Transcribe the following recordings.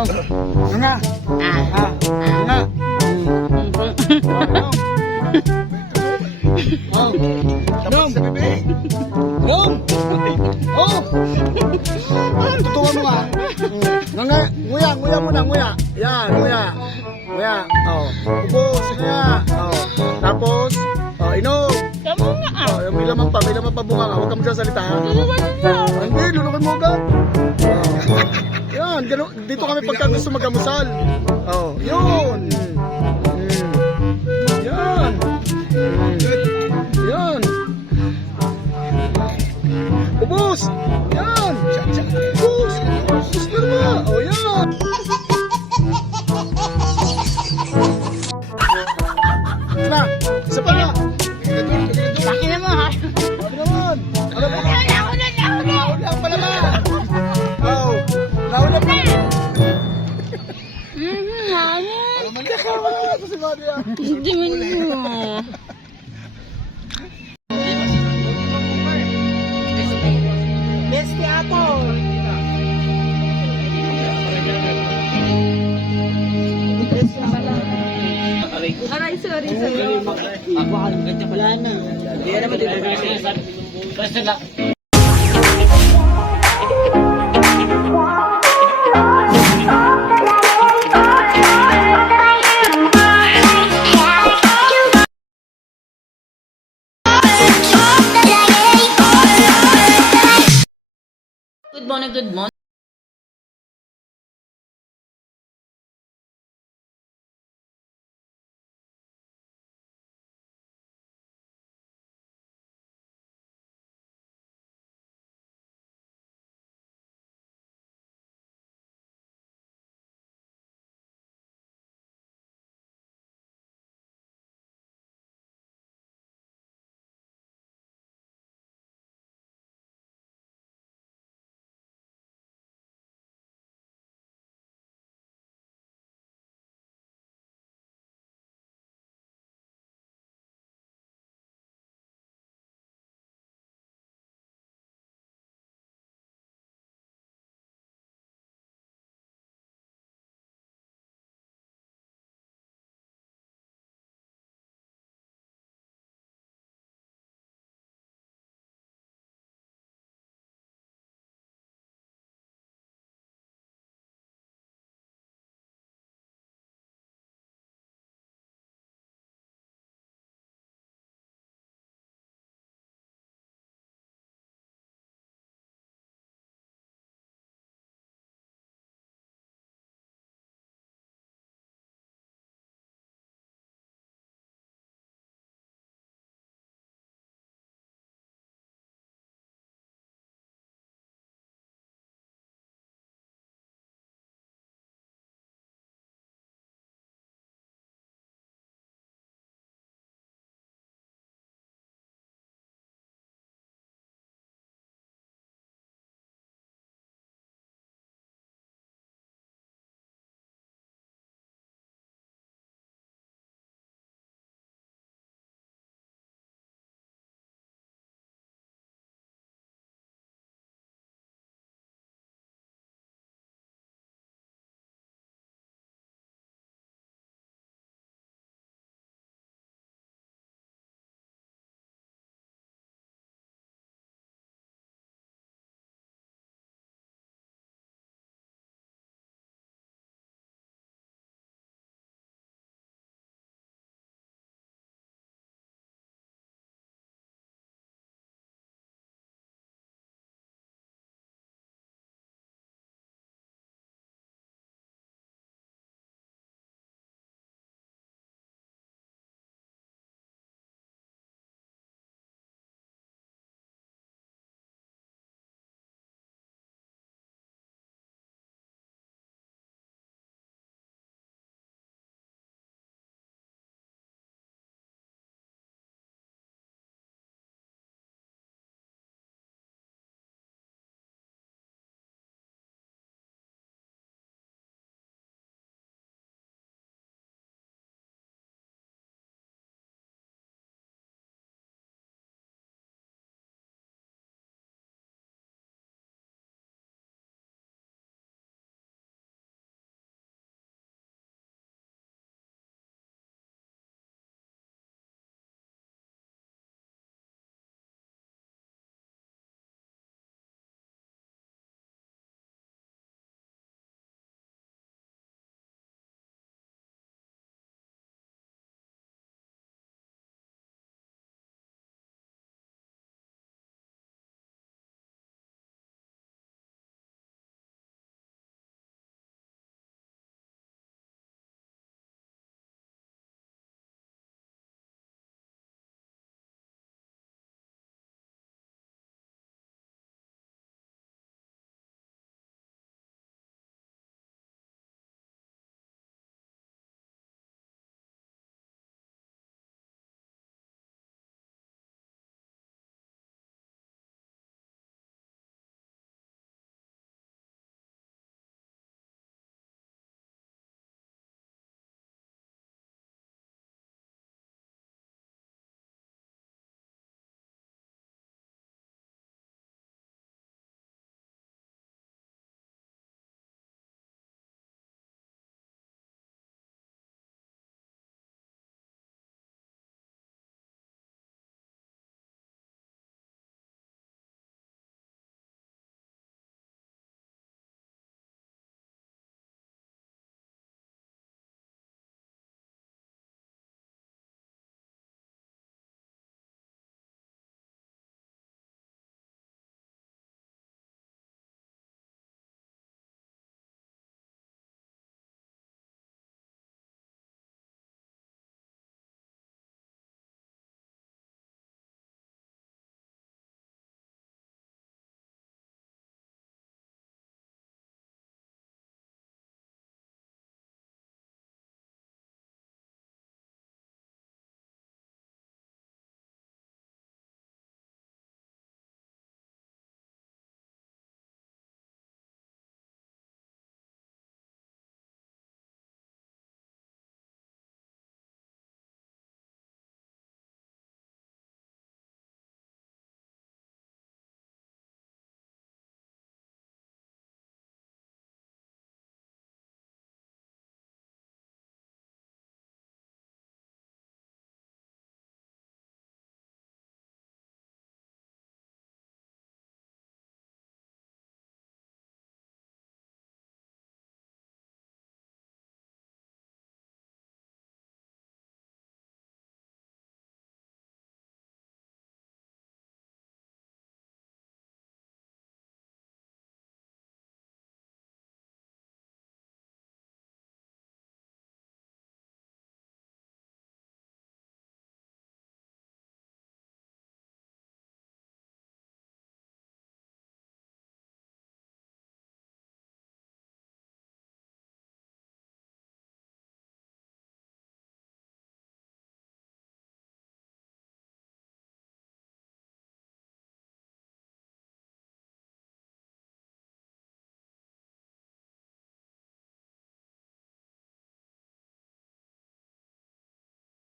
Oh. Nga. Nga. Oh. Nom. Nom. Oh. Tutukan mo nga. Nguya muna, nguya. Yan, nguya. Nguya. Oh. Ubos, nguya. Oh. Tapos, inom. Kamu nga ah. Oh, may laman pa bunga nga. Huwag ka mo siya salita. Hindi, lulukan mo agad. Yan, dito kami pagka gusto magamusal. Oh, yun. Yan. Yan. Ubus. Yan. Ubus. Ubus na naman. Oh, yan. Na, isa pa na. Laki na mo ha. Sabi naman. Ano pa? Nauna pa naman. Oh, nauna pa. Hangin. Kasama na ito si Maria. Hindi mo. Besti apple. Aray, sorry. Ako ang ganyan pala na. Hindi naman dito. Basta lang. Good morning.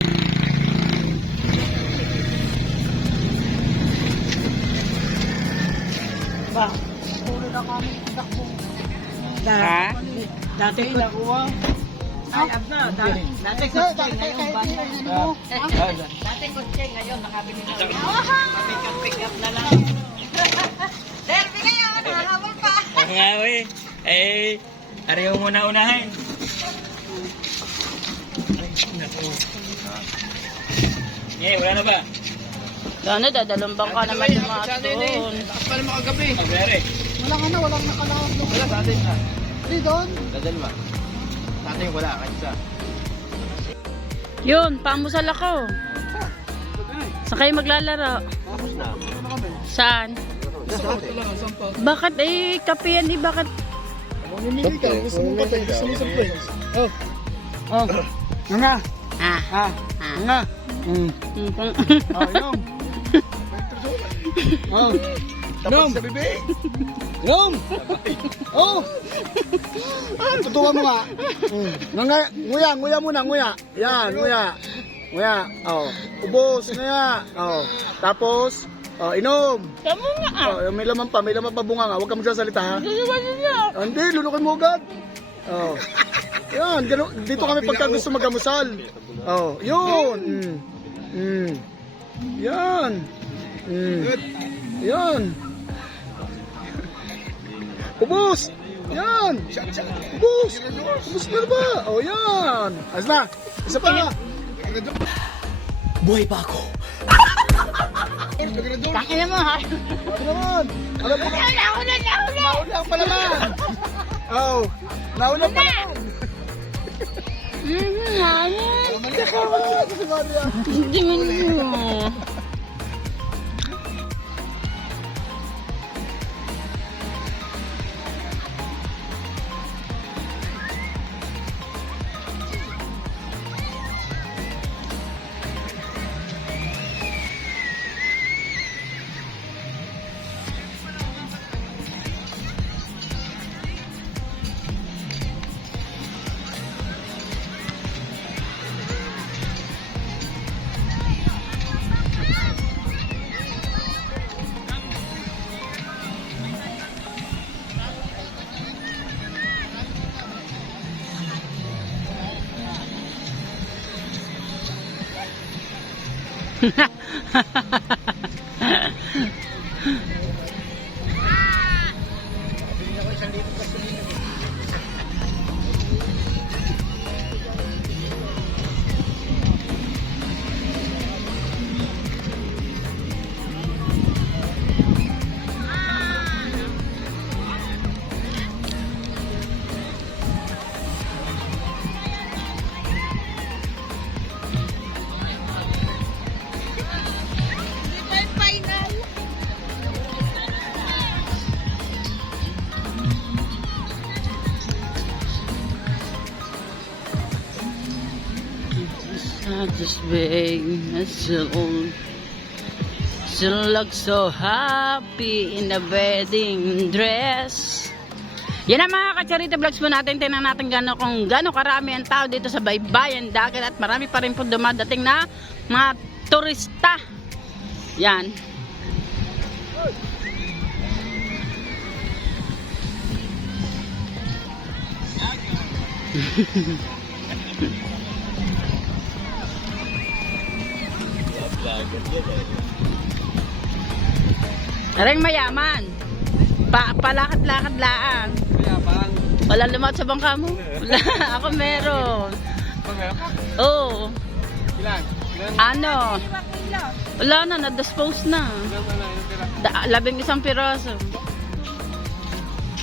Ba, puro na kami takbo. Ha? Dati nakuha. Ay, na. Dati kotse, ngayon banda. Dati kotse, ngayon nakabili na. Pick up na lang. Derby kayo, nakakabal pa. Nga, we. Eh, ariyo muna unahin. Eh, wala na ba? Gano, dadalumbang ka naman yung mga doon. Para makagabi. Pagkari. Walang nakalawag doon. Wala dati na. Hindi doon. Dadalwa. Dati wala, kansa. Yun, pamusal ako. Saan kayo maglalaro? Tapos na. Saan? Bakit kape yan bakit? Mamimili ka. Gusto mo kape. Gusto mo surprise. Oh. Oh. Nga. Ah. Nga. Oh, inom. Oh. Inom. Sa bibig. Inom. Oh. Tutuwa mo nga. Nguya muna, nguya. Yan, nguya. Nguya. Oh. Ubos, nguya. Oh. Tapos, inom. Kamu nga Oh, may laman pa bunga nga. Huwag ka magsasalita ha. Hindi, lunukin mo agad. Oh. Yan, dito kami pagka gusto magamusal. Oh, yun. Yan. Yan. Ubus. Yan. Ubus. Ubus na ba? Oh, yan. Ayos na. Isa pa. Buhay pa ako. Takin mo ha. Ano naman? Ano pa? Naulang pa naman. Oh, naulang pa naman. Hindi mo. Just being still look so happy in the wedding dress. Yan ang mga kacharita vlogs po natin. Tingnan natin kung gano'ng karami ang tao dito sa Baybayin Dagat at marami pa rin po dumadating na mga turista. Yan. Aring mayaman. Palakad-lakad laan. Wala lumat sa bangka mo? Wala. Ako meron. Oo. Ano? Wala na, na-dispose na. 11 piraso.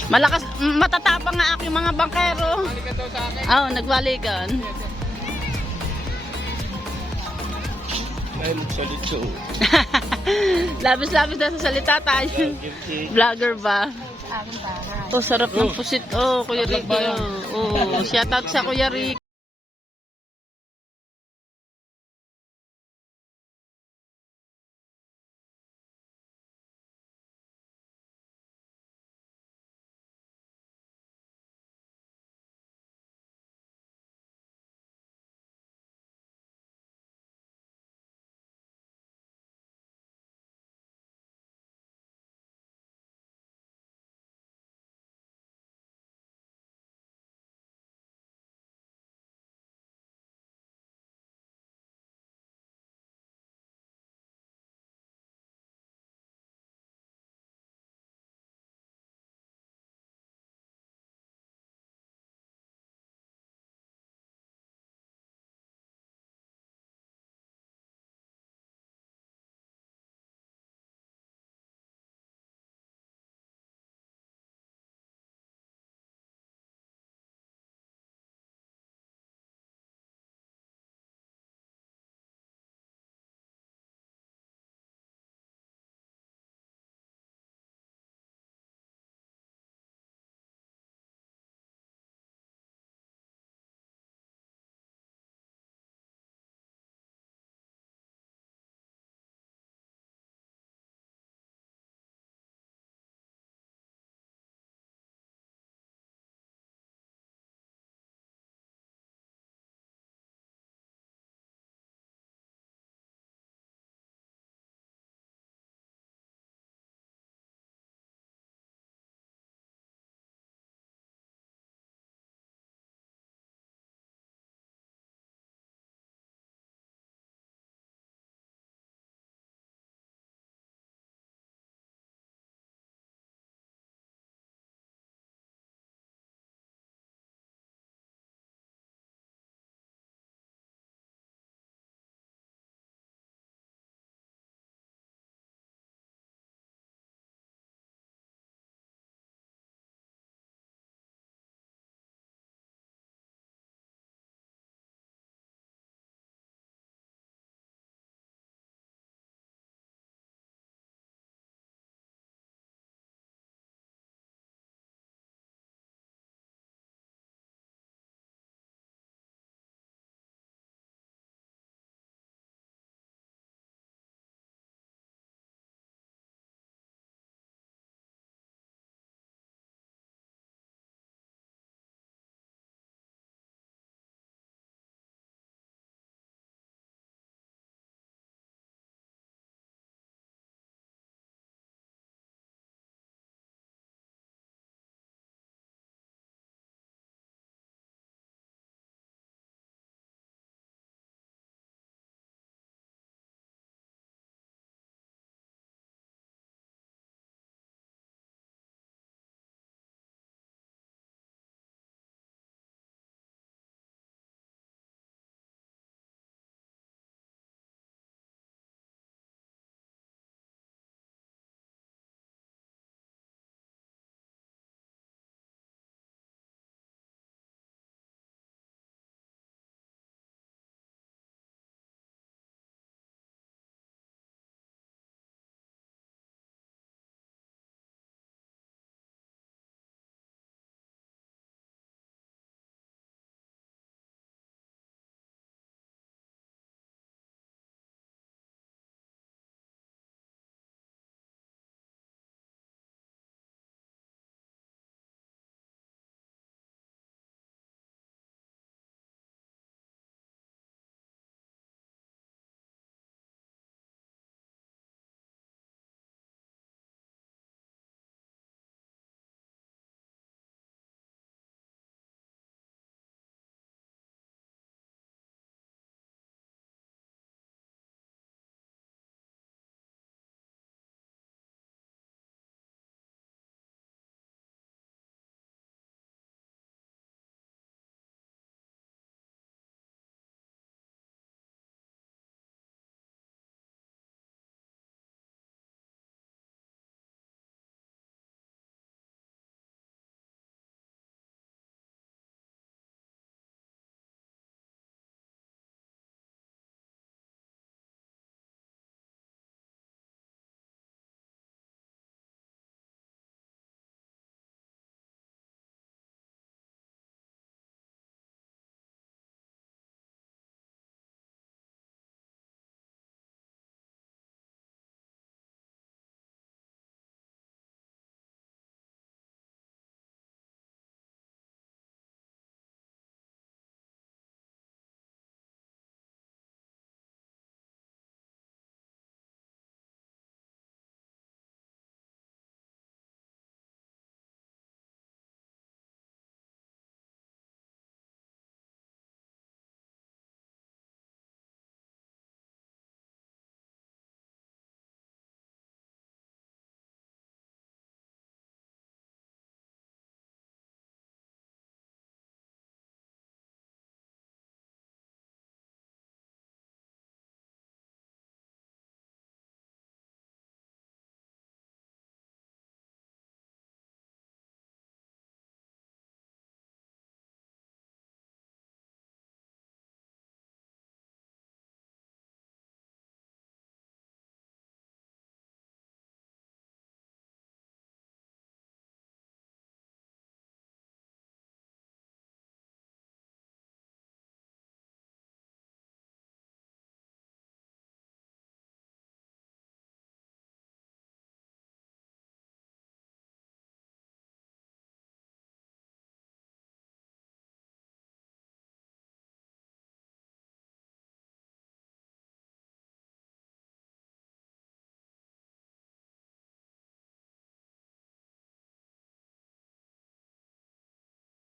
Malakas, matatapang nga aking mga bangkero. Oo, nagbalikan. Labis-labis na sa salita tayo. Vlogger ba? Oh, sarap ng pusit. Oh, Kuya Ricky. Oh, shout out sa Kuya Ricky.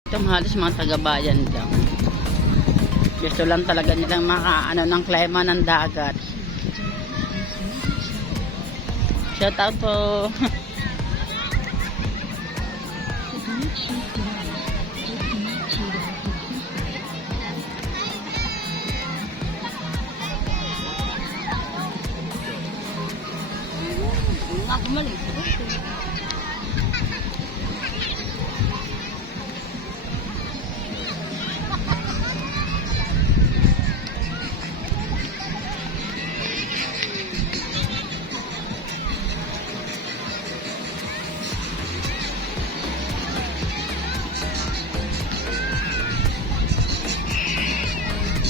Itong halos mga taga-bayan lang. Gusto lang talaga nilang makaano ng klima ng dagat. Shout out po. Ako mali.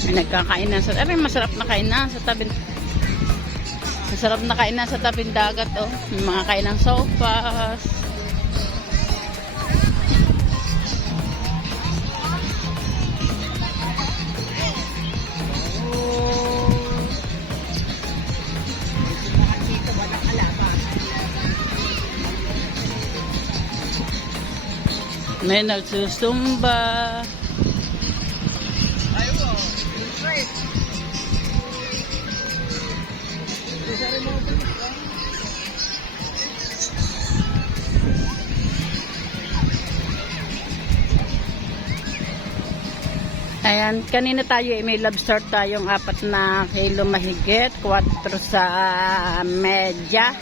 May nagkakainan sa... Ay, masarap na kainan sa tabi. Masarap na kainan sa tabing dagat, oh. May mga kainang sopas. May nagsusumba. Ayan, kanina tayo may lobster tayong 4 na kilo mahigit, 4 sa medya.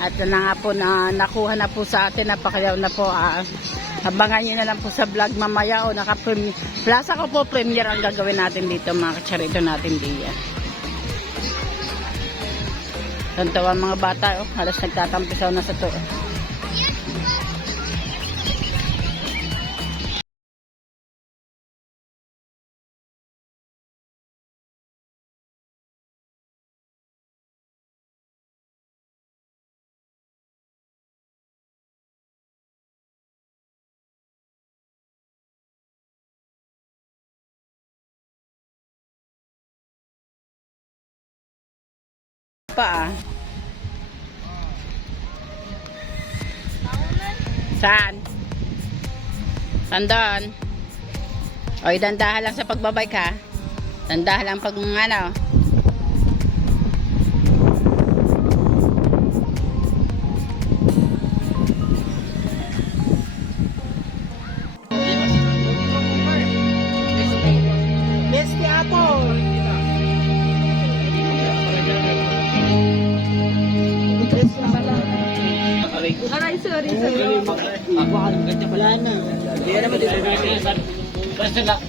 At na nga po na nakuha na po sa atin, napakayaw na po. Abangan nyo na lang po sa vlog mamaya o Plaza ko po premiere ang gagawin natin dito, mga kacharito natin diyan. Tantawa mga bata, oh, halos nagtatampisaw na sa to. Pa. Saan? Tandaan. Oy, dandahan lang sa pagbabike ha. Dandahan lang pag ano. Besti Apple. Aray, sorry. Ako, ganyan pala na. Hindi naman dito. Basta lang.